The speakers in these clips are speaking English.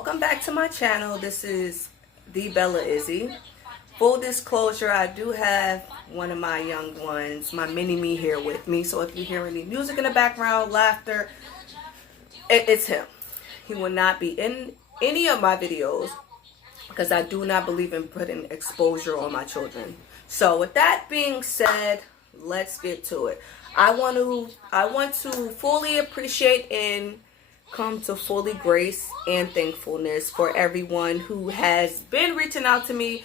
welcome back to my channel. This is the Bella Izzy. Full disclosure, I do have one of my young ones, my mini-me, here with me. So if you hear any music in the background, laughter, it's him. He will not be in any of my videos because I do not believe in putting exposure on my children. So with that being said, let's get to it. I want to fully appreciate and come to fully grace and thankfulness for everyone who has been reaching out to me,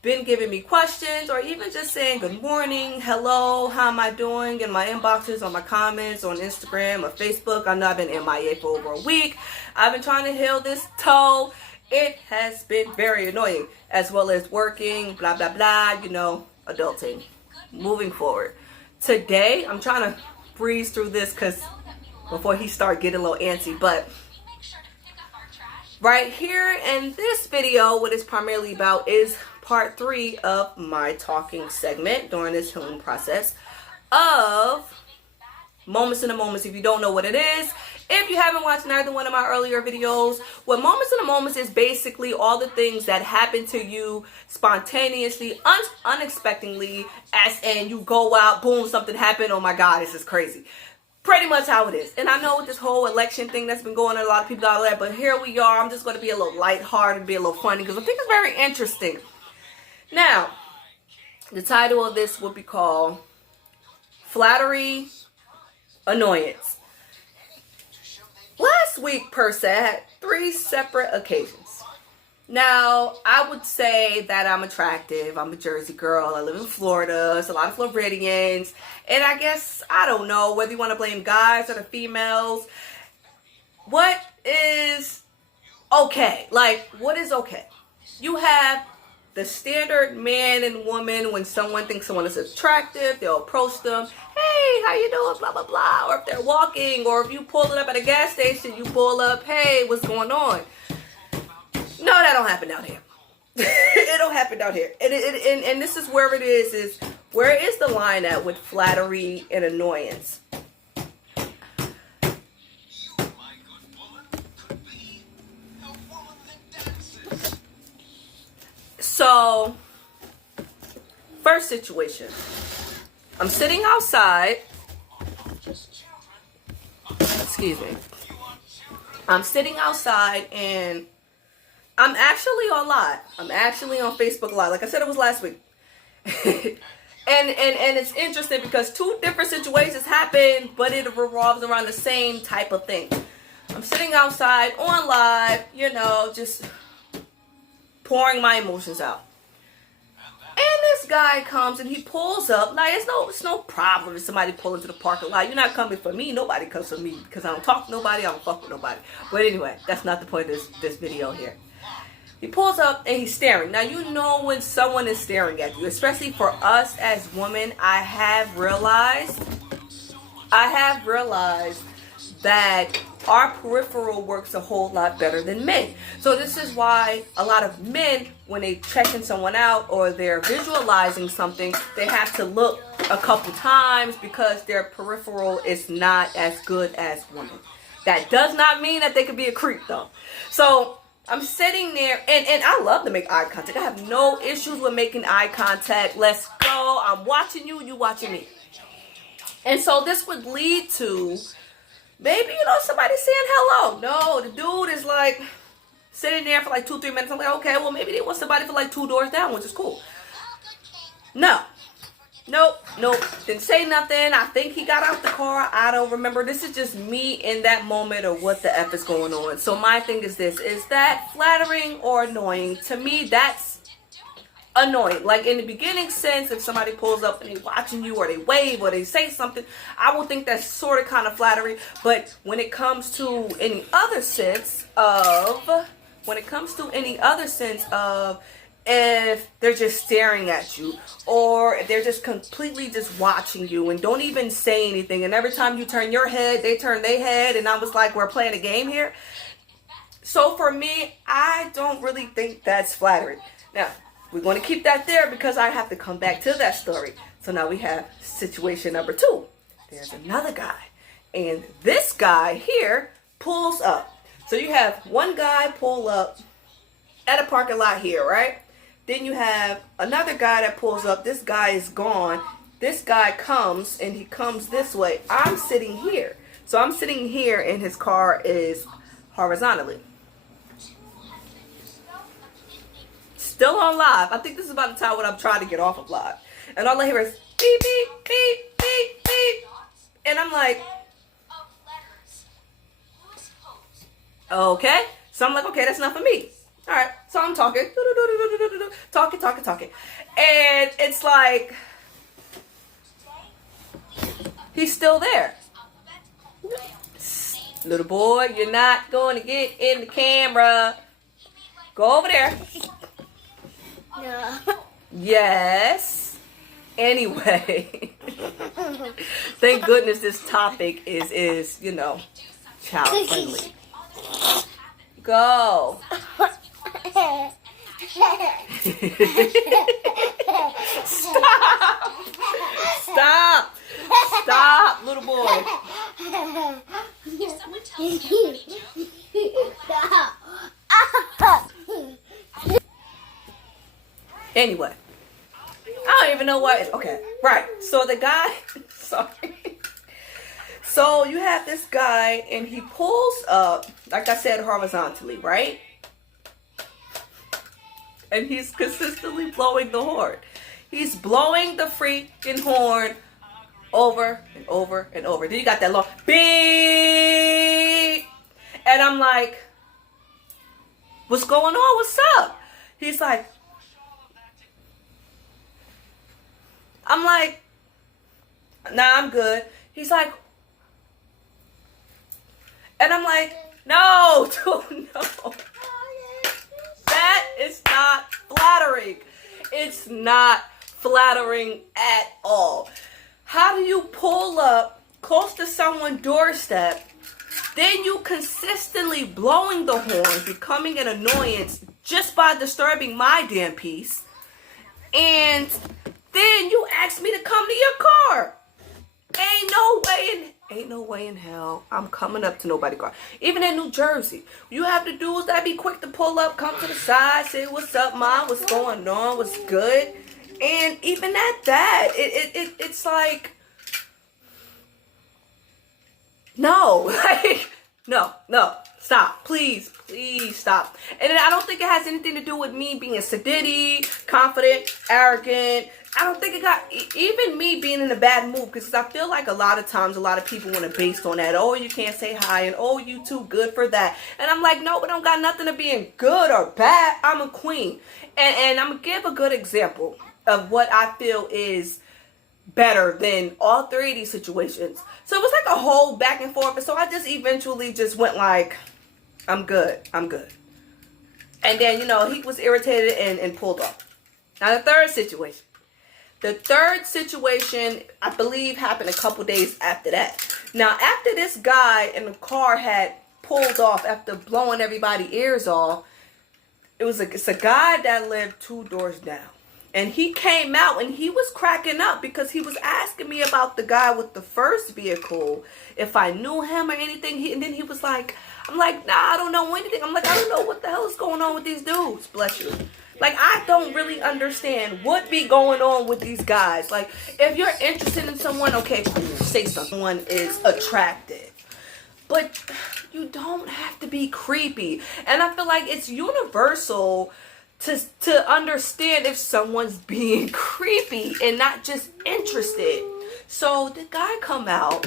been giving me questions, or even just saying good morning, hello, how am I doing, in my inboxes, on my comments, on Instagram or Facebook. I know I've been MIA for over a week. I've been trying to heal this toe. It has been very annoying, as well as working, blah, blah, blah, you know, adulting. Moving forward. Today, I'm trying to breeze through this because before he start getting a little antsy, but right here in this video, what it's primarily about is part 3 of my talking segment during this healing process of Moments in the Moments. If you don't know what it is, if you haven't watched neither one of my earlier videos, what Moments in the Moments is basically all the things that happen to you spontaneously, unexpectedly, as in you go out, boom, something happened, oh my God, this is crazy. Pretty much how it is. And I know with this whole election thing that's been going on, a lot of people got all that, but here we are. I'm just going to be a little lighthearted, be a little funny, because I think it's very interesting. Now, the title of this would be called Flattery, Annoyance. Last week, per se, I had 3 separate occasions. Now, I would say that I'm attractive. I'm a Jersey girl. I live in Florida. It's a lot of Floridians. And I guess, I don't know whether you want to blame guys or the females. What is okay? Like, what is okay? You have the standard man and woman. When someone thinks someone is attractive, they'll approach them. Hey, how you doing? Blah, blah, blah. Or if they're walking, or if you pull it up at a gas station, you pull up, hey, what's going on? No, that don't happen down here. It don't happen down here. And this is where it is where is the line at with flattery and annoyance? So, first situation. I'm sitting outside. Excuse me. I'm sitting outside and I'm actually on live. I'm actually on Facebook Live. Like I said, it was last week. and it's interesting because 2 different situations happen, but it revolves around the same type of thing. I'm sitting outside on live, you know, just pouring my emotions out. And this guy comes and he pulls up. Like, it's no problem if somebody pull into the parking lot. You're not coming for me. Nobody comes for me because I don't talk to nobody. I don't fuck with nobody. But anyway, that's not the point of this video here. He pulls up and he's staring. Now, you know when someone is staring at you, especially for us as women, I have realized that our peripheral works a whole lot better than men. So this is why a lot of men, when they checking someone out or they're visualizing something, they have to look a couple times because their peripheral is not as good as women. That does not mean that they could be a creep, though. So I'm sitting there, and I love to make eye contact. I have no issues with making eye contact. Let's go. I'm watching you, you watching me. And so this would lead to maybe, you know, somebody saying hello. No, the dude is like sitting there for like 2-3 minutes. I'm like, okay, well, maybe they want somebody for like 2 doors down, which is cool. No. Nope. Didn't say nothing. I think he got out the car. I don't remember. This is just me in that moment of what the F is going on. So my thing is this. Is that flattering or annoying? To me, that's annoying. Like in the beginning sense, if somebody pulls up and they're watching you or they wave or they say something, I will think that's sort of kind of flattery. But when it comes to any other sense of, if they're just staring at you or if they're just completely just watching you and don't even say anything, and every time you turn your head, they turn their head, and I was like, we're playing a game here. So for me, I don't really think that's flattering. Now, we're going to keep that there because I have to come back to that story. So now we have situation number 2. There's another guy, and this guy here pulls up. So you have one guy pull up at a parking lot here, right? Then you have another guy that pulls up. This guy is gone. This guy comes, and he comes this way. I'm sitting here. So I'm sitting here, and his car is horizontally. Still on live. I think this is about the time when I'm trying to get off of live. And all I hear is beep, beep, beep, beep, beep. And I'm like, okay. So I'm like, okay, that's not for me. All right. So I'm talking. Talking. And it's like, he's still there. Little boy, you're not going to get in the camera. Go over there. No. Yes. Anyway. Thank goodness this topic is, you know, child friendly. Go. Stop. Stop, little boy. Anyway, I don't even know what. Okay, right. So the guy, sorry. So you have this guy, and he pulls up, like I said, horizontally, right? And he's consistently blowing the horn. He's blowing the freaking horn over and over and over. Then you got that long beep. And I'm like, what's going on? What's up? He's like, I'm like, nah, I'm good. He's like, and I'm like, no, dude, no. That is not flattering. It's not flattering at all. How do you pull up close to someone's doorstep, then you consistently blowing the horn, becoming an annoyance just by disturbing my damn peace, and then you ask me to come to your car? Ain't no way in hell I'm coming up to nobody's car. Even in New Jersey, you have the dudes that be quick to pull up, come to the side, say what's up, mom, what's going on, what's good. And even at that, it's like, no, like, no, stop, please stop. And I don't think it has anything to do with me being sedity, confident, arrogant. I don't think it got, even me being in a bad mood, because I feel like a lot of times, a lot of people want to base on that. Oh, you can't say hi, and oh, you too good for that. And I'm like, no, it don't got nothing to being good or bad. I'm a queen. And I'm going to give a good example of what I feel is better than all three of these situations. So it was like a whole back and forth. And so I just eventually just went like, I'm good. And then, you know, he was irritated and pulled off. Now the third situation. The third situation, I believe, happened a couple days after that. Now, after this guy in the car had pulled off after blowing everybody's ears off, it's a guy that lived 2 doors down. And he came out and he was cracking up because he was asking me about the guy with the first vehicle, if I knew him or anything. And then he was like, I'm like, nah, I don't know anything. I'm like, I don't know what the hell is going on with these dudes. Bless you. Like, I don't really understand what be going on with these guys. Like, if you're interested in someone, okay, cool, say something. Someone is attractive. But you don't have to be creepy. And I feel like it's universal to understand if someone's being creepy and not just interested. So the guy come out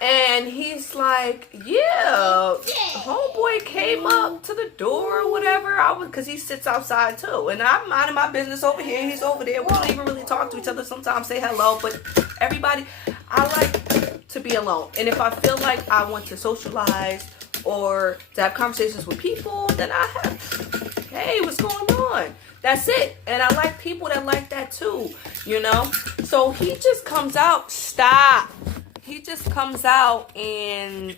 and he's like, yeah, homeboy came up to the door or whatever. Because he sits outside too. And I'm minding my business over here. He's over there. We don't even really talk to each other. Sometimes say hello. But everybody, I like to be alone. And if I feel like I want to socialize or to have conversations with people, then I have, hey, what's going on? That's it. And I like people that like that too, you know? So he just comes out, stop. He just comes out and,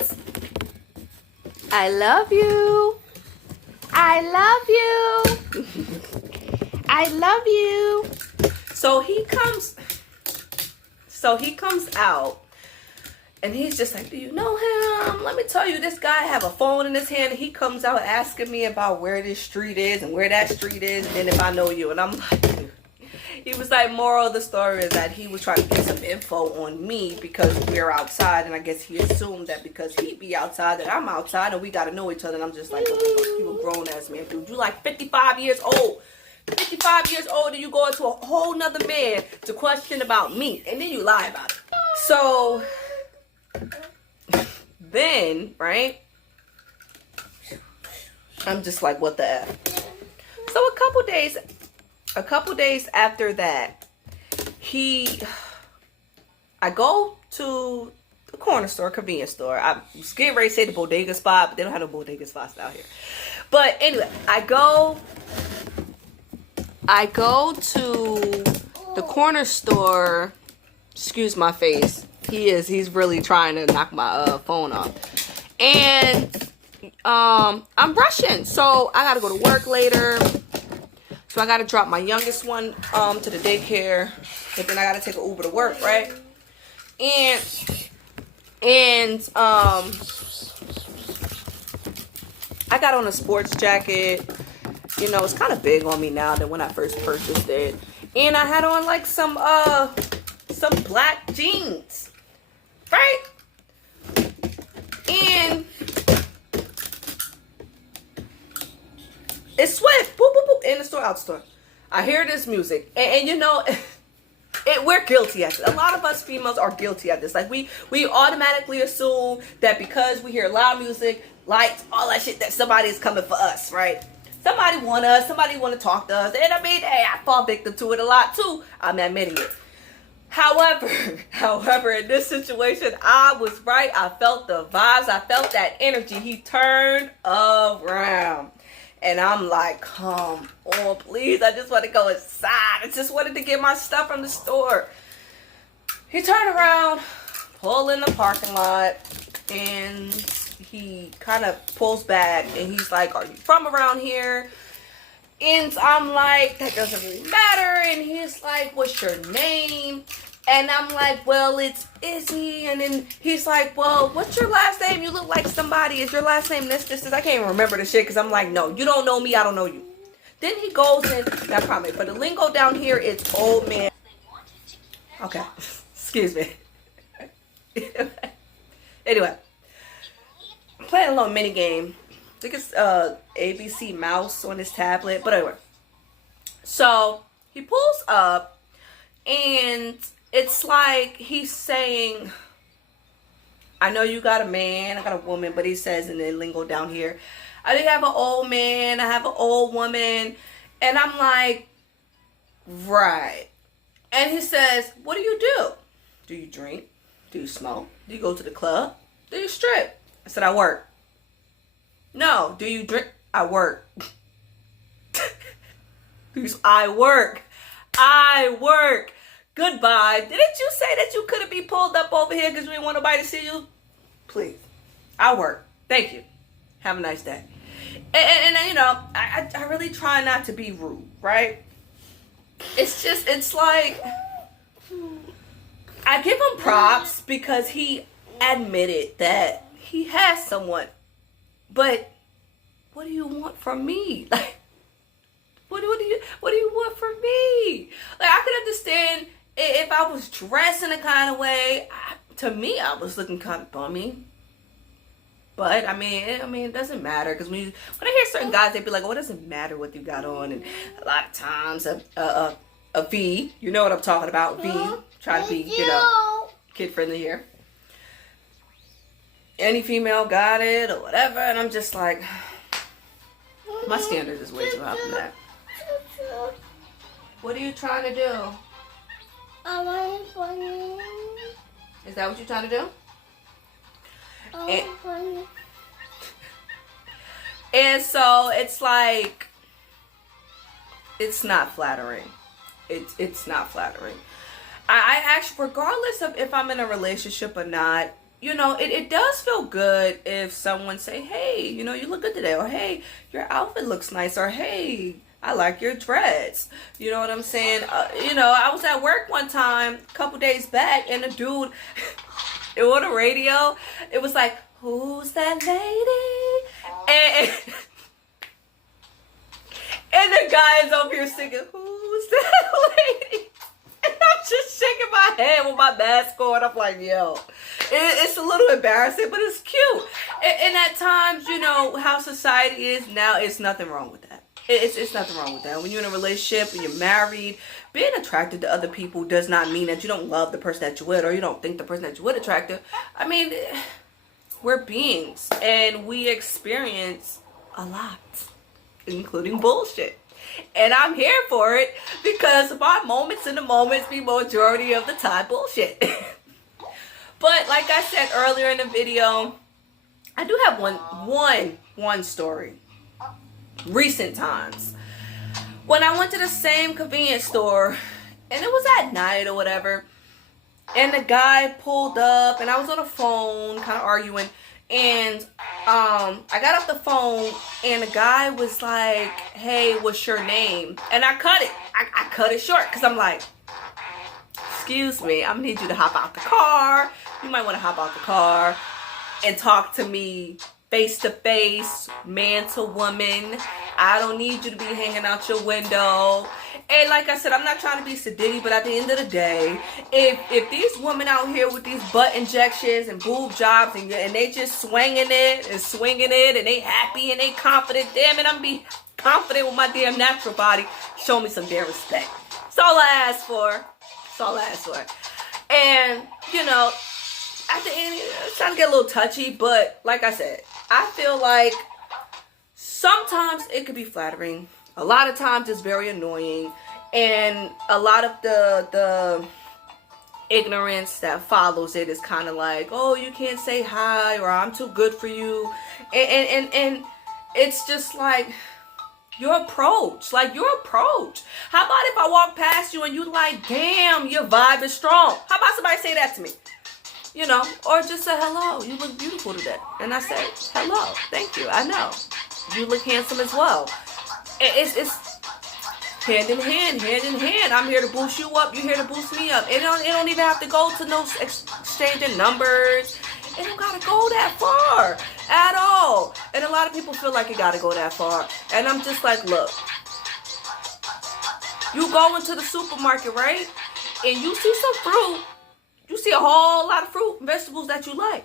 I love you. I love you. I love you. So he comes out And he's just like, do you know him? Let me tell you, this guy have a phone in his hand. And he comes out asking me about where this street is and where that street is. And then if I know you. And I'm like, dude. He was like, moral of the story is that he was trying to get some info on me because we're outside. And I guess he assumed that because he be outside that I'm outside and we got to know each other. And I'm just like, what the fuck? You a grown ass man, dude. You like 55 years old. 55 years old and you go into a whole nother man to question about me. And then you lie about it. So then, right? I'm just like, what the F? So a couple days after that, I go to the corner store, convenience store. I was getting ready to say the bodega spot, but they don't have no bodega spots out here. But anyway, I go to the corner store. Excuse my face. He's really trying to knock my phone off. And I'm rushing. So I gotta go to work later. So I gotta drop my youngest one to the daycare. But then I gotta take an Uber to work, right? And I got on a sports jacket. You know, it's kind of big on me now than when I first purchased it. And I had on like some black jeans. Right? And it's Swift. Boop, boop, boop. In the store, out the store. I hear this music. And you know, we're guilty at this. A lot of us females are guilty at this. Like, we automatically assume that because we hear loud music, lights, all that shit, that somebody is coming for us, right? Somebody want us. Somebody want to talk to us. And I mean, hey, I fall victim to it a lot too. I'm admitting it. However, in this situation, I was right. I felt the vibes. I felt that energy. He turned around. And I'm like, come on, please. I just want to go inside. I just wanted to get my stuff from the store. He turned around, pulled in the parking lot, and he kind of pulls back. And he's like, are you from around here? And I'm like, that doesn't really matter. And he's like, what's your name? And I'm like, well, it's Izzy. And then he's like, well, what's your last name? You look like somebody. Is your last name this? I can't even remember the shit because I'm like, no, you don't know me. I don't know you. Then he goes in. I promise. But the lingo down here is old man. Okay. Excuse me. Anyway. I'm playing a little mini game. I think it's ABC Mouse on his tablet. But anyway. So he pulls up and it's like he's saying, I know you got a man, I got a woman, but he says in the lingo down here, I didn't have an old man, I have an old woman. And I'm like, right. And he says, what do you do? Do you drink? Do you smoke? Do you go to the club? Do you strip? I said, I work. No. Do you drink? I work. I work. I work. Goodbye. Didn't you say that you couldn't be pulled up over here because you didn't want nobody to see you? Please. I work. Thank you. Have a nice day. And you know, I really try not to be rude, right? It's like, I give him props because he admitted that he has someone. But what do you want from me? Like, what do you want from me? Like, I could understand if I was dressed in a kind of way. To me, I was looking kind of bummy. But I mean, it doesn't matter because when I hear certain guys, they be like, "Oh, it doesn't matter what you got on." And a lot of times, a V, you know what I'm talking about? V, try to be, kid friendly here. Any female got it or whatever, and I'm just like, my standard is way too high for that. What are you trying to do? Is that what you're trying to do? And so it's like, it's not flattering. It's not flattering. I actually, regardless of if I'm in a relationship or not, you know, it does feel good if someone say, hey, you know, you look good today, or hey, your outfit looks nice, or hey, I like your dreads. You know what I'm saying? You know, I was at work one time, a couple days back, and the dude, on the radio, it was like, who's that lady? And the guy is over here singing, who's that lady? And I'm just shaking my head with my mask on. I'm like, yo, it's a little embarrassing, but it's cute. And at times, you know, how society is now, it's nothing wrong with that. It's nothing wrong with that. When you're in a relationship and you're married, being attracted to other people does not mean that you don't love the person that you're with or you don't think the person that you're with attractive. I mean, we're beings and we experience a lot, including bullshit. And I'm here for it because my moments in the moments be majority of the time bullshit. But like I said earlier in the video, I do have one story. Recent times. When I went to the same convenience store, and it was at night or whatever, and the guy pulled up, and I was on the phone kind of arguing, and I got off the phone, and the guy was like, hey, what's your name? And I cut it. I cut it short, because I'm like, excuse me, I'm gonna need you to hop out the car. You might want to hop out the car and talk to me face to face, man to woman. I don't need you to be hanging out your window. And like I said, I'm not trying to be sadiddy, but at the end of the day, if these women out here with these butt injections and boob jobs and they just swinging it and they happy and they confident, damn it, I'm be confident with my damn natural body. Show me some damn respect. That's all I ask for. That's all I ask for. And, you know, at the end, it's trying to get a little touchy, but like I said, I feel like sometimes it could be flattering. A lot of times it's very annoying. And a lot of the ignorance that follows it is kind of like, oh, you can't say hi, or I'm too good for you. And it's just like your approach. Like your approach. How about if I walk past you and you like, damn, your vibe is strong? How about somebody say that to me? You know, or just say, hello, you look beautiful today. And I say, hello, thank you, I know. You look handsome as well. It's hand in hand. I'm here to boost you up, you're here to boost me up. It don't even have to go to no exchanging numbers. It don't gotta go that far at all. And a lot of people feel like it gotta go that far. And I'm just like, look, you go into the supermarket, right? And you see some fruit. You see a whole lot of fruit and vegetables that you like.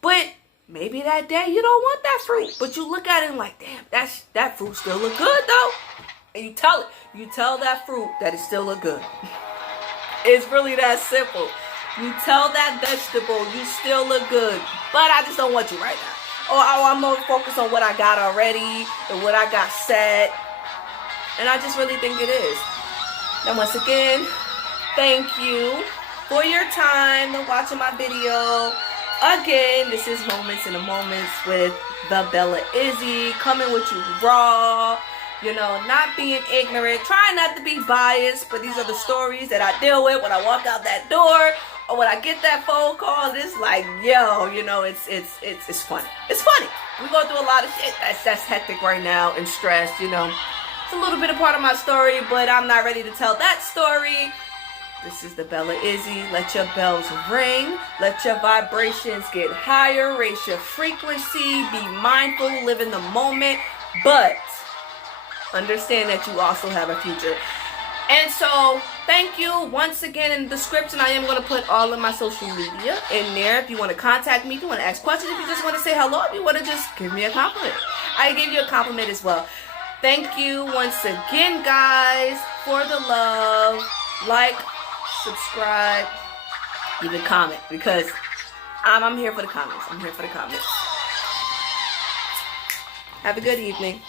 But maybe that day you don't want that fruit. But you look at it and like, damn, that fruit still look good though. And you tell that fruit that it still look good. It's really that simple. You tell that vegetable you still look good. But I just don't want you right now. Or I'm more focused on what I got already and what I got set. And I just really think it is. Now once again, thank you for your time and watching my video. Again, this is Moments in the Moments with the Bella Izzy, coming with you raw, you know, not being ignorant, trying not to be biased, but these are the stories that I deal with when I walk out that door or when I get that phone call. It's like, yo, you know, it's funny. It's funny. We go through a lot of shit that's hectic right now and stressed, you know. It's a little bit of part of my story, but I'm not ready to tell that story. This is the Bella Izzy. Let your bells ring. Let your vibrations get higher. Raise your frequency. Be mindful. Live in the moment. But understand that you also have a future. And so, thank you. Once again, in the description, I am going to put all of my social media in there. If you want to contact me, if you want to ask questions, if you just want to say hello, if you want to just give me a compliment. I give you a compliment as well. Thank you once again, guys, for the love. Like, subscribe, even comment, because I'm here for the comments. I'm here for the comments. Have a good evening.